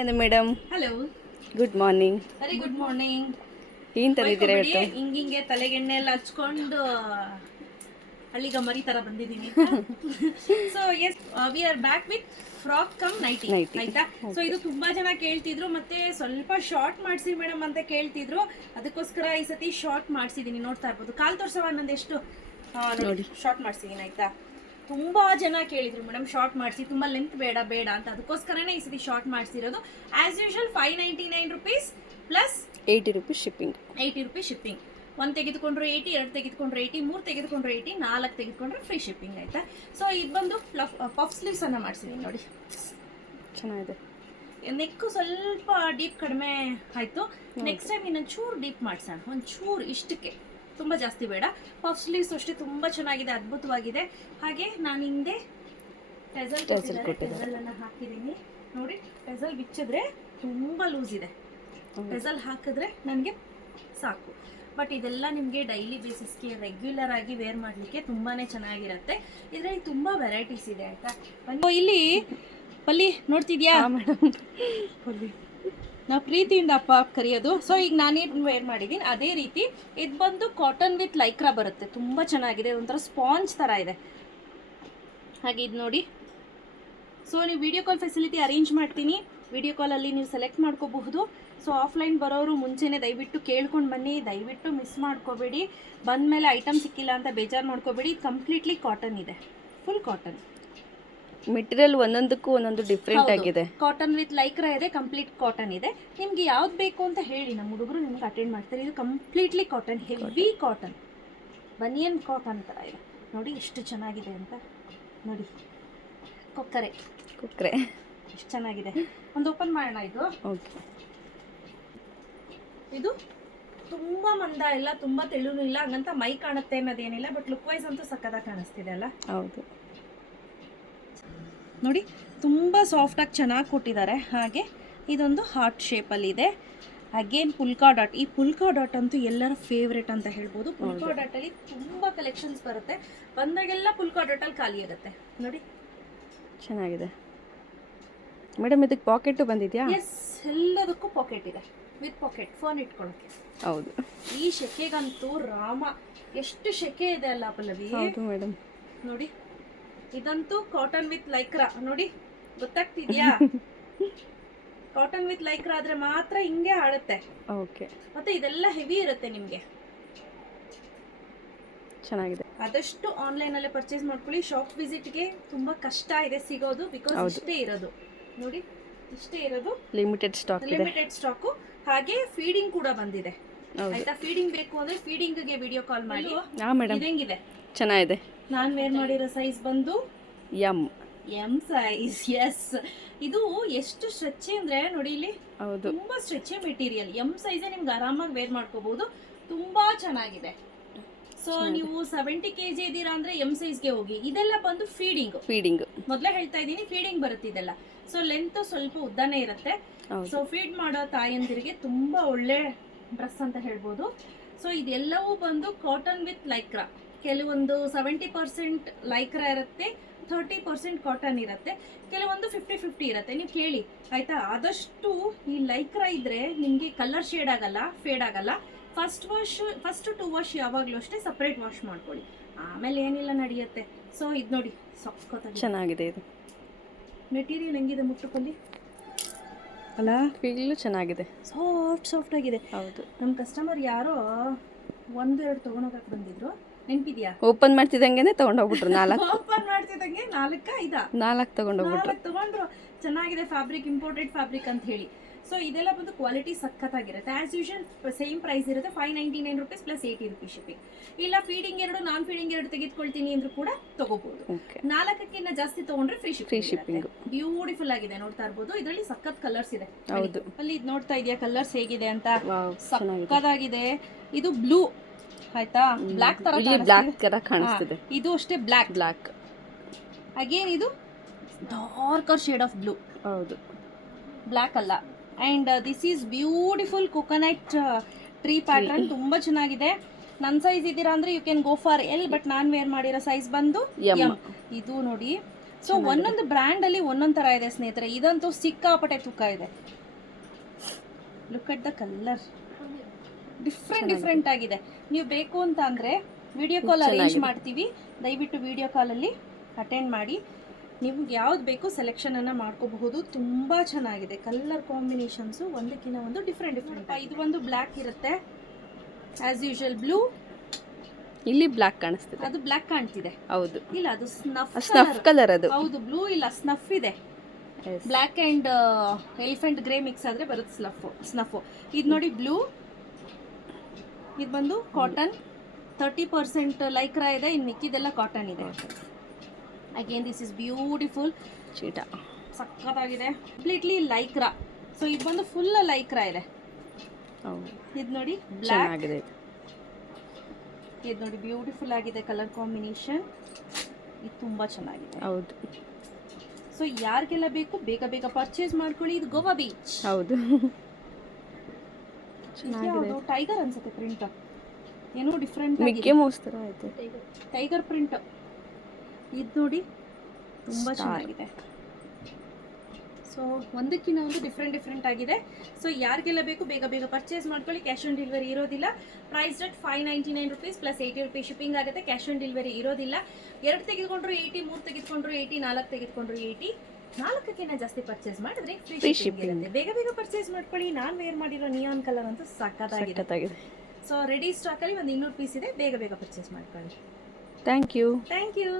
ಏನು madam hello. Good morning ಸರಿ good morning ಏನ್ ತಂದಿದ್ದೀರಾ ಇವತ್ತು? ಹಿಂಗಿಂಗೆ ತಲೆಗೆಣ್ಣೆ ಎಲ್ಲ ಹಚ್ಕೊಂಡು ಹಳ್ಳಿಗ ಮರಿ ತರ ಬಂದಿದ್ದೀನಿ so as we are back with frock cum nighty. ಆಯ್ತಾ? ಸೊ ಇದು ತುಂಬಾ ಜನ ಕೇಳ್ತಿದ್ರು ಮತ್ತೆ ಸ್ವಲ್ಪ ಶಾರ್ಟ್ ಮಾಡ್ಸಿ ಮೇಡಮ್ ಅಂತ ಕೇಳ್ತಿದ್ರು. ಅದಕ್ಕೋಸ್ಕರ ಈ ಸತಿ ಶಾರ್ಟ್ ಮಾಡ್ಸಿದೀನಿ ನೋಡ್ತಾ ಇರ್ಬೋದು. ಕಾಲ್ ತೋರ್ಸವ ನಂದೆಷ್ಟು ನೋಡಿ ಶಾರ್ಟ್ ಮಾಡ್ಸಿದೀನಿ ಆಯ್ತಾ? ತುಂಬಾ ಜನ ಕೇಳಿದ್ರು ಮೇಡಮ್ ಶಾರ್ಟ್ ಮಾಡಿಸಿ ತುಂಬಾ ಲೆಂತ್ ಬೇಡ ಬೇಡ ಅಂತ. ಅದಕ್ಕೋಸ್ಕರನೇ ಈ ಸತಿ short ಮಾಡಿಸಿರೋದು. As usual five ninety nine rupees plus eighty rupees shipping eighty rupees shipping ಒಂದು ತೆಗೆದುಕೊಂಡ್ರೆ ಏಯ್ಟಿ ಎರಡು ತೆಗೆದುಕೊಂಡ್ರೆ ಏಯ್ಟಿ ಮೂರು ತೆಗೆದುಕೊಂಡ್ರೆ ಏಯ್ಟಿ ನಾಲ್ಕು ತೆಗೆದುಕೊಂಡ್ರೆ ಫ್ರೀ ಶಿಪ್ಪಿಂಗ್ ಆಯ್ತಾ? ಸೊ ಇದು ಬಂದು ಪ್ಲಫ್ ಪಫ್ ಸ್ಲೀವ್ಸನ್ನು ಅನ್ನ ಮಾಡಿಸಿದೀನಿ ನೋಡಿ. ಚೆನ್ನಾಗಿದೆ. ನೆಕ್ಕು ಸ್ವಲ್ಪ ಡೀಪ್ ಕಡಿಮೆ ಆಯ್ತು. ನೆಕ್ಸ್ಟ್ ಟೈಮ್ ಇನ್ನೊಂದು ಚೂರು ಡೀಪ್ ಮಾಡಿಸೋಣ. ಒಂದು ಚೂರು ಇಷ್ಟಕ್ಕೆ. ತುಂಬ ಜಾಸ್ತಿ ಬೇಡ. ಪಫ್ ಸ್ಲೀವ್ಸ್ ಅಷ್ಟೇ ತುಂಬ ಚೆನ್ನಾಗಿದೆ ಅದ್ಭುತವಾಗಿದೆ. ಹಾಗೆ ನಾನು ಹಿಂದೆ ಟೆಸಲ್ Tassel ಕೊಟ್ಟಿದ್ದಾರೆ. ಟೆಸಲ್ ಅನ್ನ ಹಾಕಿದ್ದೀನಿ. ನೋಡಿ ಟೆಸಲ್ ಬಿಚ್ಚಿದ್ರೆ ತುಂಬ ಲೂಸ್ ಇದೆ. ಟೆಸಲ್ ಹಾಕಿದ್ರೆ ನನಗೆ ಸಾಕು. ಬಟ್ ಇದೆಲ್ಲ ನಿಮಗೆ ಡೈಲಿ ಬೇಸಿಸ್ಗೆ ರೆಗ್ಯುಲರ್ ಆಗಿ ವೇರ್ ಮಾಡಲಿಕ್ಕೆ ತುಂಬಾ ಚೆನ್ನಾಗಿರುತ್ತೆ. ಇದರಲ್ಲಿ ತುಂಬ ವೆರೈಟೀಸ್ ಇದೆ ಆಯಿತಾ? ಇಲ್ಲಿ ಪಲ್ಲಿ ನೋಡ್ತಿದ್ಯಾ? ಮೇಡಮ್ ನಾವು ಪ್ರೀತಿಯಿಂದ ಅಪ್ಪ ಕರೆಯೋದು. ಸೊ ಈಗ ನಾನೇನು ವೇರ್ ಮಾಡಿದ್ದೀನಿ ಅದೇ ರೀತಿ ಇದು ಬಂದು ಕಾಟನ್ ವಿತ್ ಲೈಕ್ರಾ ಬರುತ್ತೆ. ತುಂಬ ಚೆನ್ನಾಗಿದೆ. ಒಂಥರ ಸ್ಪಾಂಜ್ ಥರ ಇದೆ. ಹಾಗೆ ಇದು ನೋಡಿ. ಸೊ ನೀವು ವಿಡಿಯೋ ಕಾಲ್ ಫೆಸಿಲಿಟಿ ಅರೇಂಜ್ ಮಾಡ್ತೀನಿ. ವಿಡಿಯೋ ಕಾಲಲ್ಲಿ ನೀವು ಸೆಲೆಕ್ಟ್ ಮಾಡ್ಕೋಬಹುದು. ಸೊ ಆಫ್ಲೈನ್ ಬರೋರು ಮುಂಚೆನೇ ದಯವಿಟ್ಟು ಕೇಳ್ಕೊಂಡು ಬನ್ನಿ. ದಯವಿಟ್ಟು ಮಿಸ್ ಮಾಡ್ಕೋಬೇಡಿ. ಬಂದಮೇಲೆ ಐಟಮ್ ಸಿಕ್ಕಿಲ್ಲ ಅಂತ ಬೇಜಾರು ಮಾಡ್ಕೋಬೇಡಿ. ಕಂಪ್ಲೀಟ್ಲಿ ಕಾಟನ್ ಇದೆ. ಫುಲ್ ಕಾಟನ್ ಮೆಟೀರಿಯಲ್ ಒಂದೊಂದಕ್ಕೂ ಒಂದೊಂದು ಡಿಫ್ರೆಂಟ್ ಆಗಿದೆ. ಕಾಟನ್ ವಿತ್ ಲೈಕ್ರಾ ಇದೆ ಕಂಪ್ಲೀಟ್ ಕಾಟನ್ ಇದೆ. ನಿಮ್ಗೆ ಯಾವ್ದು ಬೇಕು ಅಂತ ಹೇಳಿ ನಮ್ಮ ಹುಡುಗರು ನಿಮ್ಗೆ ಅಟೆಂಡ್ ಮಾಡ್ತಾರೆ. ಇದು completely cotton heavy cotton banian cotton ಥರ ಇದೆ. ನೋಡಿ ಎಷ್ಟು ಚೆನ್ನಾಗಿದೆ ಅಂತ. ನೋಡಿ. ಕೊಕ್ಕರೆ. ಕೊಕ್ಕರೆ. ಎಷ್ಟು ಚೆನ್ನಾಗಿದೆ. ಒಂದು ಓಪನ್ ಮಾಡೋಣ ಇದು. ಓಕೆ ಇದು ತುಂಬ ಮಂದ ಇಲ್ಲ ತುಂಬಾ ತೆಳುನು ಇಲ್ಲ ಹಂಗಂತ ಮೈ ಕಾಣುತ್ತೆ ಅನ್ನೋದೇನಿಲ್ಲ ಬಟ್ ಲುಕ್ ವೈಸ್ ಅಂತೂ ಸಕ್ಕದಾಗ ಕಾಣಿಸ್ತಿದೆ ಅಲ್ಲ? ಹೌದು. ನೋಡಿ ತುಂಬ ಸಾಫ್ಟಾಗಿ ಚೆನ್ನಾಗಿ ಕೊಟ್ಟಿದ್ದಾರೆ. ಹಾಗೆ ಇದೊಂದು ಹಾರ್ಟ್ ಶೇಪಲ್ಲಿದೆ ಅಗೇನ್ ಪುಲ್ಕಾ ಡಾಟ್ ಈ ಪುಲ್ಕಾ ಡಾಟ್ ಅಂತೂ ಎಲ್ಲರ ಫೇವ್ರೇಟ್ ಅಂತ ಹೇಳ್ಬೋದು. ಪುಲ್ಕಾ ಡಾಟಲ್ಲಿ ತುಂಬ ಕಲೆಕ್ಷನ್ಸ್ ಬರುತ್ತೆ. ಬಂದಾಗೆಲ್ಲ ಪುಲ್ಕಾ ಡಾಟಲ್ಲಿ ಖಾಲಿ ಆಗುತ್ತೆ ನೋಡಿ. ಚೆನ್ನಾಗಿದೆ. ಮೇಡಮ್ ಇದಕ್ಕೆ ಪಾಕೆಟ್ ಬಂದಿದೆಯಾ? ಎಸ್ ಎಲ್ಲದಕ್ಕೂ ಪಾಕೆಟ್ ಇದೆ. ವಿತ್ ಪಾಕೆಟ್ ಫೋನ್ ಇಟ್ಕೊಳಕ್ಕೆ. ಹೌದು. ಈ ಶೆಕೆಗಂತೂ ರಾಮ. ಎಷ್ಟು ಶೆಕೆ ಇದೆ ಅಲ್ಲ ಪಲ್ಲವಿ? ಹೌದು ಮೇಡಮ್. ನೋಡಿ. ಇದಂತೂ ಕಾಟನ್ ವಿತ್ ಲೈಕ್ರಾ ನೋಡಿ ಗೊತ್ತಾಗ್ತಿದ್ಯಾ? ಕಾಟನ್ ವಿತ್ ಲೈಕ್ರಾ ಆದ್ರೆ ಮಾತ್ರ ಹಿಂಗೆ ಆಡುತ್ತೆ ಓಕೆ. ಮತ್ತೆ ಇದೆಲ್ಲ ಹೆವಿ ಇರುತ್ತೆ ನಿಮ್ಗೆ. ಚೆನ್ನಾಗಿದೆ. ಆದಷ್ಟು ಆನ್ಲೈನ್ ಅಲ್ಲೇ ಪರ್ಚೇಸ್ ಮಾಡ್ಕೊಳ್ಳಿ. ಶಾಪ್ ವಿಸಿಟ್ಗೆ ತುಂಬಾ ಕಷ್ಟ ಇದೆ ಸಿಗೋದು ಬಿಕಾಸ್ ಇಷ್ಟೇ ಇರೋದು. ನೋಡಿ ಇಷ್ಟೇ ಇರೋದು. ಲಿಮಿಟೆಡ್ ಸ್ಟಾಕ್ ಲಿಮಿಟೆಡ್ ಸ್ಟಾಕು ಹಾಗೆ ಫೀಡಿಂಗ್ ಕೂಡ ಬಂದಿದೆ. ಆಯ್ತಾ? ಫೀಡಿಂಗ್ ಬೇಕು ಅಂದ್ರೆ ಫೀಡಿಂಗ್ಗೆ ವಿಡಿಯೋ ಕಾಲ್ ಮಾಡಿ. ಹೆಂಗಿದೆ? ಚೆನ್ನಾಗಿದೆ. ನಾನು ವೇರ್ ಮಾಡಿರೋ ಸೈಜ್ ಬಂದು ಎಂ. ಎಂ ಸೈಜ್ ಎಸ್ ಇದು ಎಷ್ಟು ಸ್ಟ್ರೆಚ್ ಅಂದ್ರೆ ನೋಡಿ ಇಲ್ಲಿ ಹೌದು. ತುಂಬಾ ಸ್ಟ್ರೆಚ್ ಮೆಟೀರಿಯಲ್ ಎಂ ಸೈಜ್ ನಿಮ್ಗೆ ಆರಾಮಾಗಿ ವೇರ್ ಮಾಡ್ಕೋಬಹುದು ತುಂಬಾ ಚೆನ್ನಾಗಿದೆ. ಸೊ ನೀವು ಸೆವೆಂಟಿ ಕೆ ಜಿ ಇದ್ದೀರಾ ಅಂದ್ರೆ ಎಂ ಸೈಜ್ಗೆ ಹೋಗಿ. ಇದೆಲ್ಲ ಬಂದು ಫೀಡಿಂಗ್ ಫೀಡಿಂಗ್ ಮೊದಲೇ ಹೇಳ್ತಾ ಇದ್ದೀನಿ ಫೀಡಿಂಗ್ ಬರುತ್ತೆ ಇದೆಲ್ಲ. ಸೊ ಲೆಂತ್ ಸ್ವಲ್ಪ ಉದ್ದನೇ ಇರುತ್ತೆ. ಸೊ ಫೀಡ್ ಮಾಡೋ ತಾಯಂದಿರಿಗೆ ತುಂಬಾ ಒಳ್ಳೆ ಡ್ರೆಸ್ ಅಂತ ಹೇಳ್ಬೋದು. ಸೊ ಇದೆಲ್ಲವೂ ಬಂದು ಕಾಟನ್ ವಿತ್ ಲೈಕ್ರಾ ಕೆಲವೊಂದು ಸೆವೆಂಟಿ ಪರ್ಸೆಂಟ್ ಲೈಕ್ರ ಇರುತ್ತೆ ಥರ್ಟಿ ಪರ್ಸೆಂಟ್ ಕಾಟನ್ ಇರುತ್ತೆ ಕೆಲವೊಂದು ಫಿಫ್ಟಿ ಫಿಫ್ಟಿ ಇರುತ್ತೆ. ನೀವು ಕೇಳಿ ಆಯ್ತಾ? ಆದಷ್ಟು ಈ ಲೈಕ್ರ ಇದ್ರೆ ನಿಮಗೆ ಕಲರ್ ಶೇಡ್ ಆಗಲ್ಲ ಫೇಡ್ ಆಗಲ್ಲ. First wash first two wash ಯಾವಾಗಲೂ ಅಷ್ಟೇ ಸಪ್ರೇಟ್ ವಾಶ್ ಮಾಡ್ಕೊಳ್ಳಿ. ಆಮೇಲೆ ಏನಿಲ್ಲ ನಡೆಯುತ್ತೆ. ಸೊ ಇದು ನೋಡಿ ಸಕ್ಕತ್ತಾಗಿ ಚೆನ್ನಾಗಿದೆ ಇದು. ಮೆಟೀರಿಯಲ್ ಹೆಂಗಿದೆ ಮುಟ್ಟುಕೊಳ್ಳಿ? ಅಲ್ಲ ಫೀಲ್ ಚೆನ್ನಾಗಿದೆ. ಸಾಫ್ಟ್ ಸಾಫ್ಟ್ ಆಗಿದೆ. ಹೌದು. ನಮ್ಮ ಕಸ್ಟಮರ್ ಯಾರೋ ಒಂದೆರಡು ಎರಡು ತೊಗೊಂಡೋಗಕ್ಕೆ ಬಂದಿದ್ರು. ನೆನ್ಪಿದ್ಯಾ? ಓಪನ್ ಮಾಡ್ತಿದಂಗೆನೆ ತಗೊಂಡ್ ಹೋಗ್ಬಿಟ್ರು ನಾಲ್ಕು. ಓಪನ್ ಮಾಡ್ತಿದ್ದಂಗೆ ನಾಲ್ಕ ಐದ? ನಾಲ್ಕು ತಗೊಂಡೋಗ್ಬಿಟ್ರು. ಹೋಗ್ಬಿಟ್ರು ತಗೊಂಡ್ರು. ಚೆನ್ನಾಗಿದೆ ಫ್ಯಾಬ್ರಿಕ್ ಇಂಪೋರ್ಟೆಡ್ ಫ್ಯಾಬ್ರಿಕ್ ಅಂತ ಹೇಳಿ. ಸೊ ಇದೆಲ್ಲ ಬಂದು ಕ್ವಾಲಿಟಿ ಸಖತ್ತಾಗಿರುತ್ತೆ. ಆಸ್ ಯೂಶಲ್ ಸೇಮ್ ಪ್ರೈಸ್ ಇರುತ್ತೆ. Five ninety nine rupees plus eighty rupees shipping ಇಲ್ಲ ಫೀಡಿಂಗ್ ಎರಡು ನಾನ್ ಫೀಡಿಂಗ್ ಎರಡು ತೆಗೆದುಕೊಳ್ತೀನಿ ಅಂದ್ರೂ ಕೂಡ ತಗೋಬಹುದು ನಾಲ್ಕಕ್ಕಿಂತ ಜಾಸ್ತಿ ತಗೊಂಡ್ರೆ ಫ್ರೀ ಫ್ರೀ ಶಿಪ್ಪಿಂಗ್ ಬ್ಯೂಟಿಫುಲ್ ಆಗಿದೆ ನೋಡ್ತಾ ಇರ್ಬೋದು. ಇದರಲ್ಲಿ ಸಖತ್ ಕಲರ್ಸ್ ಇದೆ. ಹೌದು. ಅಲ್ಲಿ ನೋಡ್ತಾ ಇದೆಯಾ? ಕಲರ್ಸ್ ಹೇಗಿದೆ ಅಂತ? ಸಖತ್ ಚೆನ್ನಾಗಿದೆ. ಇದು ಬ್ಲೂ ಆಯ್ತಾ? ಬ್ಲಾಕ್ ತರ ಇಲ್ಲಿ ಬ್ಲ್ಯಾಕ್ ತರ ಕಾಣಿಸ್ತಿದೆ. ಇದು ಅಷ್ಟೇ ಬ್ಲ್ಯಾಕ್ ಬ್ಲ್ಯಾಕ್ ಅಗೇನ್ ಇದು? ಡಾರ್ಕರ್ ಶೇಡ್ ಆಫ್ ಬ್ಲೂ ಹೌದು. ಬ್ಲ್ಯಾಕ್ ಅಲ್ಲ. And this is beautiful coconut tree pattern ತುಂಬಾ ಚೆನ್ನಾಗಿದೆ. ನನ್ನ ಸೈಜ್ ಇದ್ದೀರಾ ಅಂದ್ರೆ you can go for L but non wear ಮಾಡಿರೋ ಸೈಜ್ ಬಂದು ಇದು ನೋಡಿ. ಸೊ ಒಂದೊಂದು ಬ್ರ್ಯಾಂಡ್ ಅಲ್ಲಿ ಒಂದೊಂದು ತರ ಇದೆ ಸ್ನೇಹಿತರೆ. ಇದಂತೂ ಸಿಕ್ಕಾಪಟ್ಟೆ ತುಕ್ಕ ಇದೆ. Look at the colour different different ಆಗಿದೆ. ನೀವು ಬೇಕು ಅಂತ ಅಂದ್ರೆ ವಿಡಿಯೋ ಕಾಲ್ ಅರೇಂಜ್ ಮಾಡ್ತೀವಿ. ದಯವಿಟ್ಟು ವಿಡಿಯೋ ಕಾಲಲ್ಲಿ ಅಟೆಂಡ್ ಮಾಡಿ. ನಿಮ್ಗೆ ಯಾವ್ದು ಬೇಕು ಸೆಲೆಕ್ಷನ್ ಅನ್ನ ಮಾಡ್ಕೋಬಹುದು. ತುಂಬಾ ಚೆನ್ನಾಗಿದೆ. ಕಲರ್ ಕಾಂಬಿನೇಷನ್ಸು ಒಂದಕ್ಕಿಂತ ಒಂದು ಡಿಫ್ರೆಂಟ್ ಡಿಫ್ರೆಂಟ್ ಇದು ಒಂದು ಬ್ಲ್ಯಾಕ್ ಇರುತ್ತೆ. ಆಸ್ ಯೂಶುವಲ್ ಬ್ಲೂ ಇಲ್ಲಿ ಬ್ಲ್ಯಾಕ್ ಕಾಣಿಸ್ತಿದೆ. ಅದು ಬ್ಲ್ಯಾಕ್ ಕಾಣ್ತಿದೆ. ಹೌದು. ಇಲ್ಲ ಅದು ಸ್ನಫ್ ಸ್ನಫ್ ಕಲರ್ ಅದು. ಹೌದು ಬ್ಲೂ ಇಲ್ಲ ಸ್ನಫ್ ಇದೆ. Black black and elephant grey mix ಆದ್ರೆ ಬರುತ್ತೆ ಸ್ನಫ್ ಸ್ನಫ್ ಇದು ನೋಡಿ ಬ್ಲೂ ಇದು ಬಂದು ಕಾಟನ್ ತರ್ಟಿ ಪರ್ಸೆಂಟ್ ಲೈಕ್ರಾ ಇದೆ ಇನ್ನು ಮಿಕ್ಕಿದೆಲ್ಲ ಕಾಟನ್ ಇದೆ. Again this is beautiful cheetah ಸಖತ್ತಾಗಿದೆ. ಕಂಪ್ಲೀಟ್ಲಿ ಲೈಕ್ರಾ ಸೊ ಇದು ಬಂದು ಫುಲ್ ಲೈಕ್ರಾ ಇದೆ. ಹೌದು. ಇದು ನೋಡಿ ಬ್ಲ್ಯಾಕ್. ಇದು ನೋಡಿ ಬ್ಯೂಟಿಫುಲ್ ಆಗಿದೆ ಕಲರ್ ಕಾಂಬಿನೇಷನ್ ಇದು ತುಂಬ ಚೆನ್ನಾಗಿದೆ. ಹೌದು. ಸೊ ಯಾರಿಗೆಲ್ಲ ಬೇಕು ಬೇಗ ಬೇಗ ಪರ್ಚೇಸ್ ಮಾಡ್ಕೊಳ್ಳಿ. ಇದು ಗೋವಾ ಬೀಚ್ ಹೌದು. ಚೆನ್ನಾಗಿದೆ. ಟೈಗರ್ ಅನ್ಸುತ್ತೆ ಪ್ರಿಂಟ್ ಏನೋ ಡಿಫ್ರೆಂಟ್ ಮಿಕ್ಕಿ ಮೌಸ್ ಥರ ಐತೆ. ಟೈಗರ್ ಪ್ರಿಂಟ್ ಇದು ನೋಡಿ ತುಂಬಾ ಚೆನ್ನಾಗಿದೆ. ಸೊ ಒಂದಕ್ಕಿಂತ ಒಂದು ಡಿಫ್ರೆಂಟ್ ಡಿಫ್ರೆಂಟ್ ಆಗಿದೆ. ಸೊ ಯಾರಿಗೆಲ್ಲ ಬೇಕು ಬೇಗ ಬೇಗ ಪರ್ಚೇಸ್ ಮಾಡ್ಕೊಳ್ಳಿ. ಕ್ಯಾಶ್ ಆನ್ ಡೆಲಿವರಿ ಇರೋದಿಲ್ಲ. Price rate five ninety nine rupees plus eighty rupees shipping ಆಗುತ್ತೆ. ಕ್ಯಾಶ್ ಆನ್ ಡೆಲಿವರಿ ಇರೋದಿಲ್ಲ. ಎರಡು ತೆಗೆದುಕೊಂಡ್ರು ಏಯ್ಟಿ ಮೂರು ತೆಗೆದುಕೊಂಡ್ರು ಏಯ್ಟಿ ನಾಲ್ಕು ತೆಗೆದುಕೊಂಡ್ರು ಏಯ್ಟಿ ನಾಲ್ಕಕ್ಕಿಂತ ಜಾಸ್ತಿ ಪರ್ಚೇಸ್ ಮಾಡಿದ್ರೆ ಫ್ರೀ ಶಿಪ್ಪಿಂಗ್. ಇರುತ್ತೆ. ಬೇಗ ಬೇಗ ಪರ್ಚೇಸ್ ಮಾಡ್ಕೊಳ್ಳಿ. ನಾನು ವೇರ್ ಮಾಡಿರೋ ನಿಯಾನ್ ಕಲರ್ ಅಂತೂ ಸಕ್ಕತ್ತಾಗಿದೆ ಸಖತ್ತಾಗಿದೆ. ಸೊ ರೆಡಿ ಸ್ಟಾಕಲ್ಲಿ ಒಂದು ಇನ್ನೂರು ಪೀಸ್ ಇದೆ. ಬೇಗ ಬೇಗ ಪರ್ಚೇಸ್ ಮಾಡ್ಕೊಳ್ಳಿ. Thank you thank you